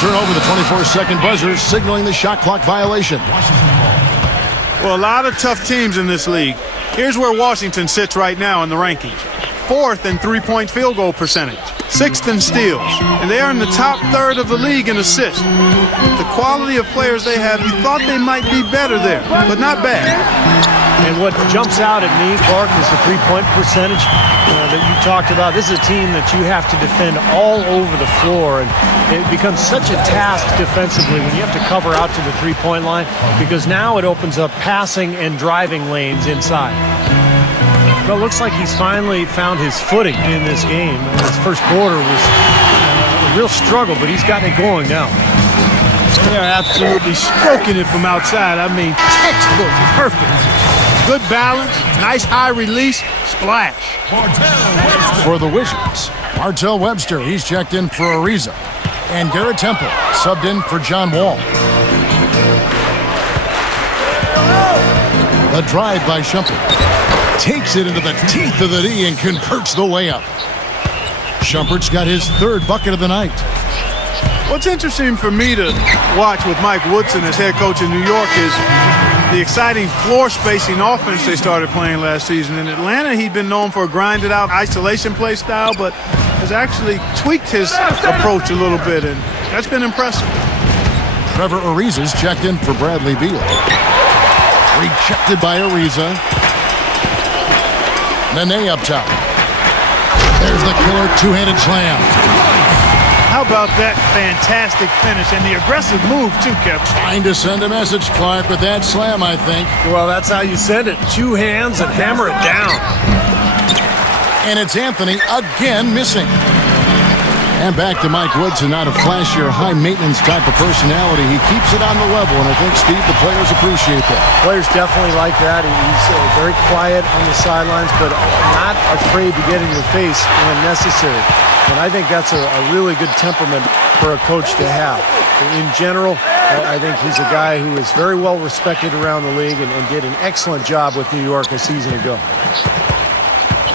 turn over the 24-second buzzer, signaling the shot clock violation. Well, a lot of tough teams in this league. Here's where Washington sits right now in the rankings. 4th in three-point field goal percentage, 6th in steals, and they are in the top third of the league in assists. The quality of players they have, you thought they might be better there, but not bad. And what jumps out at me, Clark, is the three-point percentage that you talked about. This is a team that you have to defend all over the floor, and it becomes such a task defensively when you have to cover out to the three-point line, because now it opens up passing and driving lanes inside. Well, it looks like he's finally found his footing in this game. His first quarter was a real struggle, but he's gotten it going now. They're absolutely stroking it from outside. I mean, textbook, perfect. Good balance, nice high release, splash. For the Wizards, Martell Webster, he's checked in for Ariza. And Garrett Temple subbed in for John Wall. The drive by Shumpert. Takes it into the teeth of the D and converts the layup. Shumpert's got his 3rd bucket of the night. What's interesting for me to watch with Mike Woodson as head coach in New York is the exciting floor spacing offense they started playing last season. In Atlanta, he'd been known for a grinded out isolation play style, but has actually tweaked his approach a little bit, and that's been impressive. Trevor Ariza's checked in for Bradley Beal. Rejected by Ariza. Nene up top. There's the killer two-handed slam. How about that fantastic finish and the aggressive move, too, Kevin? Trying to send a message, Clark, with that slam, I think. Well, that's how you send it. 2 hands and hammer it down. And it's Anthony again missing. And back to Mike Woodson, not a flashier, high-maintenance type of personality. He keeps it on the level, and I think, Steve, the players appreciate that. Players definitely like that. He's very quiet on the sidelines, but not afraid to get in your face when necessary. And I think that's a really good temperament for a coach to have. In general, I think he's a guy who is very well respected around the league and did an excellent job with New York a season ago.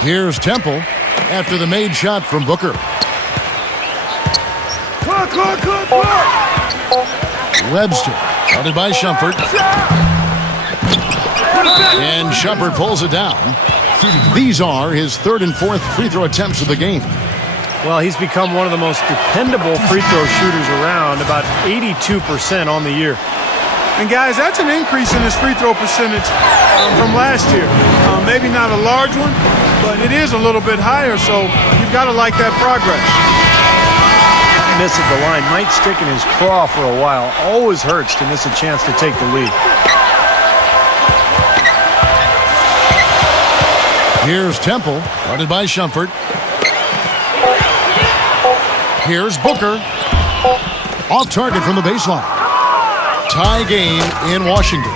Here's Temple after the made shot from Booker. Webster, guarded by Shumpert. And Shumpert pulls it down. These are his 3rd and 4th free throw attempts of the game. Well, he's become one of the most dependable free throw shooters around, about 82% on the year. And, guys, that's an increase in his free throw percentage from last year. Maybe not a large one, but it is a little bit higher, so you've got to like that progress. Miss at the line might stick in his craw for a while. Always hurts to miss a chance to take the lead. Here's Temple, guarded by Shumpert. Here's Booker. Off target from the baseline. Tie game in Washington.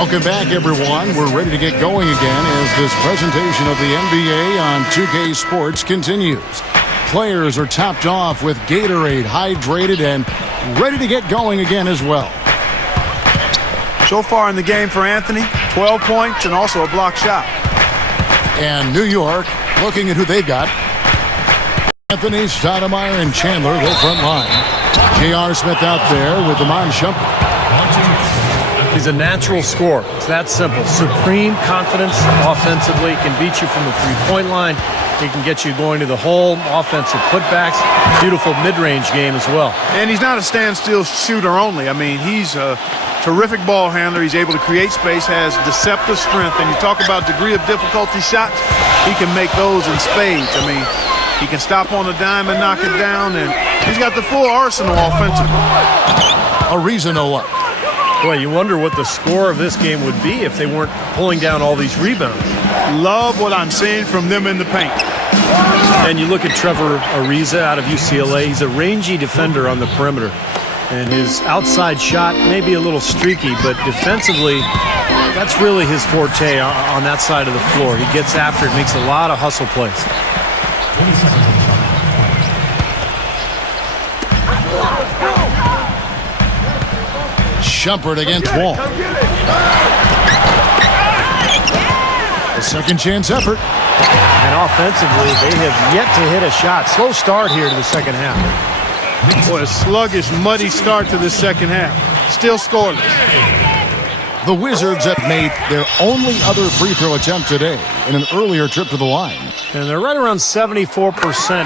Welcome back, everyone. We're ready to get going again as this presentation of the NBA on 2K Sports continues. Players are topped off with Gatorade, hydrated, and ready to get going again as well. So far in the game for Anthony, 12 points and also a block shot. And New York, looking at who they've got. Anthony, Stoudemire, and Chandler, their front line. J.R. Smith out there with Iman Shumpert. He's a natural scorer. It's that simple. Supreme confidence offensively. Can beat you from the three-point line. He can get you going to the hole. Offensive putbacks. Beautiful mid-range game as well. And he's not a standstill shooter only. I mean, he's a terrific ball handler. He's able to create space, has deceptive strength. And you talk about degree of difficulty shots, he can make those in spades. I mean, he can stop on a dime and knock it down. And he's got the full arsenal offensively. Ariza, no luck. Boy, you wonder what the score of this game would be if they weren't pulling down all these rebounds. Love what I'm seeing from them in the paint. And you look at Trevor Ariza out of UCLA. He's a rangy defender on the perimeter. And his outside shot may be a little streaky, but defensively, that's really his forte on that side of the floor. He gets after it, makes a lot of hustle plays. Shumpert against Wall. A second chance effort. And offensively, they have yet to hit a shot. Slow start here to the second half. Boy, a sluggish, muddy start to the second half. Still scoreless. The Wizards have made their only other free throw attempt today in an earlier trip to the line. And they're right around 74%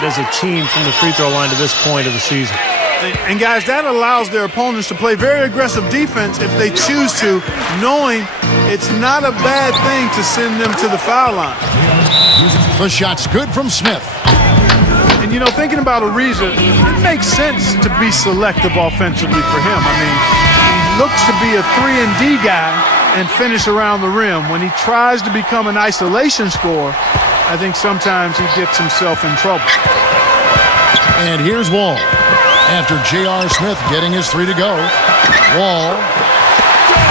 as a team from the free throw line to this point of the season. And guys, that allows their opponents to play very aggressive defense if they choose to, knowing it's not a bad thing to send them to the foul line. The shot's good from Smith. And, you know, thinking about Ariza, it makes sense to be selective offensively for him. I mean, he looks to be a 3-and-D guy and finish around the rim. When he tries to become an isolation scorer, I think sometimes he gets himself in trouble. And here's Wall. After J.R. Smith getting his 3 to go. Wall.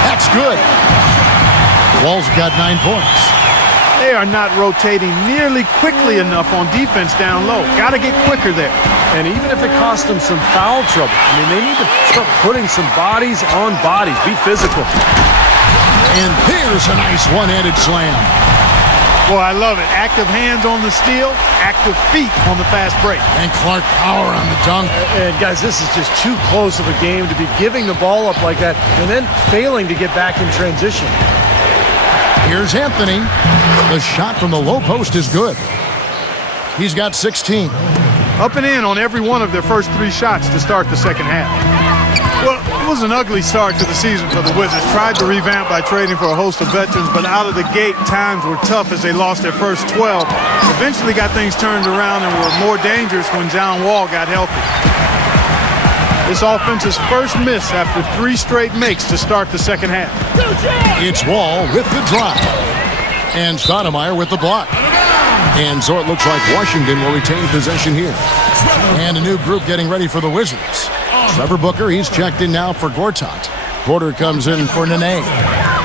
That's good. Wall's got 9 points. They are not rotating nearly quickly enough on defense down low. Got to get quicker there. And even if it costs them some foul trouble, I mean, they need to start putting some bodies on bodies. Be physical. And there's a nice one-handed slam. Boy, I love it. Active hands on the steal, active feet on the fast break. And Clark power on the dunk. And guys, this is just too close of a game to be giving the ball up like that and then failing to get back in transition. Here's Anthony. The shot from the low post is good. He's got 16. Up and in on every one of their first 3 shots to start the second half. Well, it was an ugly start to the season for the Wizards. Tried to revamp by trading for a host of veterans, but out of the gate, times were tough as they lost their first 12. Eventually got things turned around and were more dangerous when John Wall got healthy. This offense's first miss after 3 straight makes to start the second half. It's Wall with the drive. And Stoudemire with the block. And so it looks like Washington will retain possession here. And a new group getting ready for the Wizards. Trevor Booker, he's checked in now for Gortat. Porter comes in for Nene.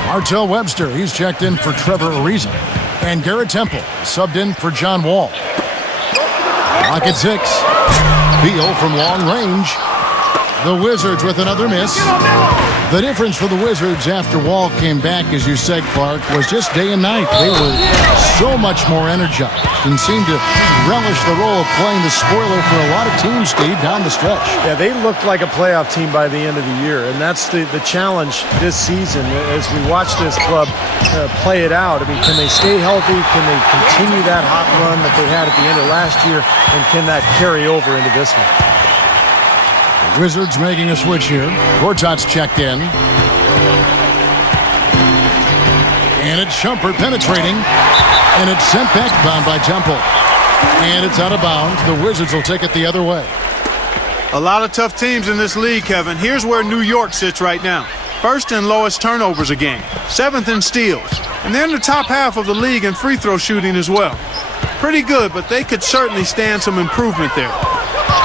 Martell Webster, he's checked in for Trevor Ariza. And Garrett Temple subbed in for John Wall. Clock at 6. Beal from long range. The Wizards with another miss. The difference for the Wizards after Wall came back, as you said, Clark, was just day and night. They were so much more energized and seemed to relish the role of playing the spoiler for a lot of teams, Steve, down the stretch. Yeah, they looked like a playoff team by the end of the year, and that's the challenge this season as we watch this club play it out. I mean, can they stay healthy? Can they continue that hot run that they had at the end of last year? And can that carry over into this one? Wizards making a switch here. Gortat's checked in. And it's Shumpert penetrating. And it's sent back bound by Temple. And it's out of bounds. The Wizards will take it the other way. A lot of tough teams in this league, Kevin. Here's where New York sits right now. First and lowest turnovers a game. 7th in steals. And they're in the top half of the league in free throw shooting as well. Pretty good, but they could certainly stand some improvement there.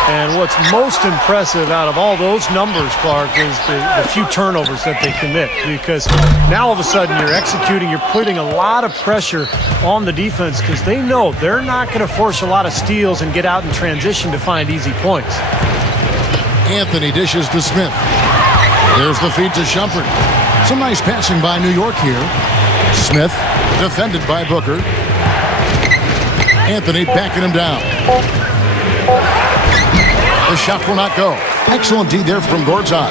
And what's most impressive out of all those numbers, Clark, is the few turnovers that they commit. Because now all of a sudden you're executing, you're putting a lot of pressure on the defense because they know they're not going to force a lot of steals and get out in transition to find easy points. Anthony dishes to Smith. There's the feed to Shumpert. Some nice passing by New York here. Smith defended by Booker. Anthony backing him down. The shot will not go. Excellent D there from Gortat.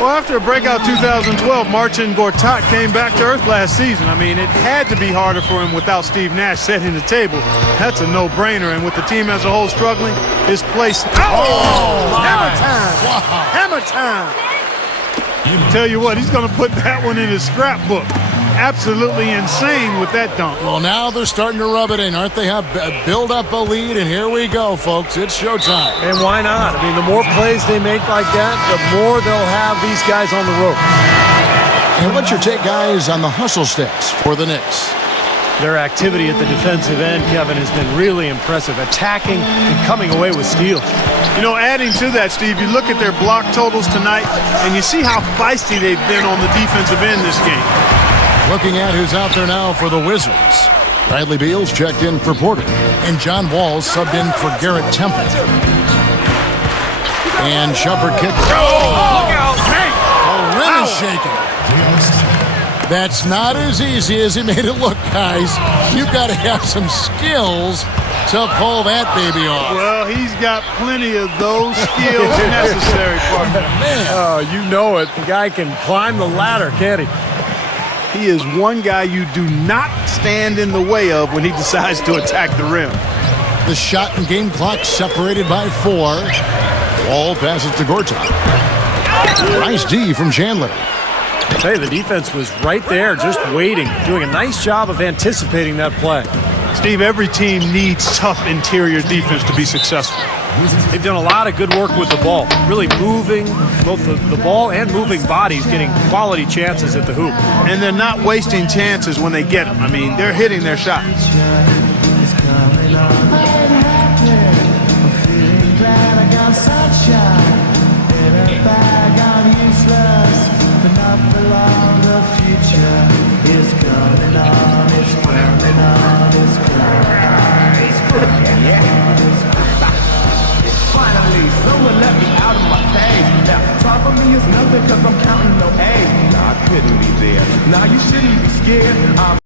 Well, after a breakout 2012, Marcin Gortat came back to earth last season. I mean, it had to be harder for him without Steve Nash setting the table. That's a no-brainer. And with the team as a whole struggling, his place... Hammer time! Wow. Hammer time! I tell you what, he's going to put that one in his scrapbook. Absolutely insane with that dunk. Well, now they're starting to rub it in, aren't they? Have build up a lead, and here we go, folks. It's showtime. And why not? I mean, the more plays they make like that, the more they'll have these guys on the rope. And what's your take, guys, on the hustle stats for the Knicks? Their activity at the defensive end, Kevin, has been really impressive. Attacking and coming away with steals. You know, adding to that, Steve, you look at their block totals tonight, and you see how feisty they've been on the defensive end this game. Looking at who's out there now for the Wizards. Bradley Beal's checked in for Porter. And John Wall's subbed in for Garrett Temple. And Shumpert kicked. Oh, look out! Hey! The rim is shaking. That's not as easy as he made it look, guys. You've got to have some skills to pull that baby off. Well, he's got plenty of those skills necessary, partner. Man. Oh, you know it. The guy can climb the ladder, can't he? He is one guy you do not stand in the way of when he decides to attack the rim. The shot and game clock separated by 4. Wall passes to Gortat. Nice D from Chandler. Hey, the defense was right there, just waiting, doing a nice job of anticipating that play. Steve, every team needs tough interior defense to be successful. They've done a lot of good work with the ball, really moving both the ball and moving bodies, getting quality chances at the hoop. And they're not wasting chances when they get them. I mean, they're hitting their shots. Finally, someone let me out of my cage. Now, time for me is nothing cause I'm counting no A's. Nah, I couldn't be there. Nah, you shouldn't be scared.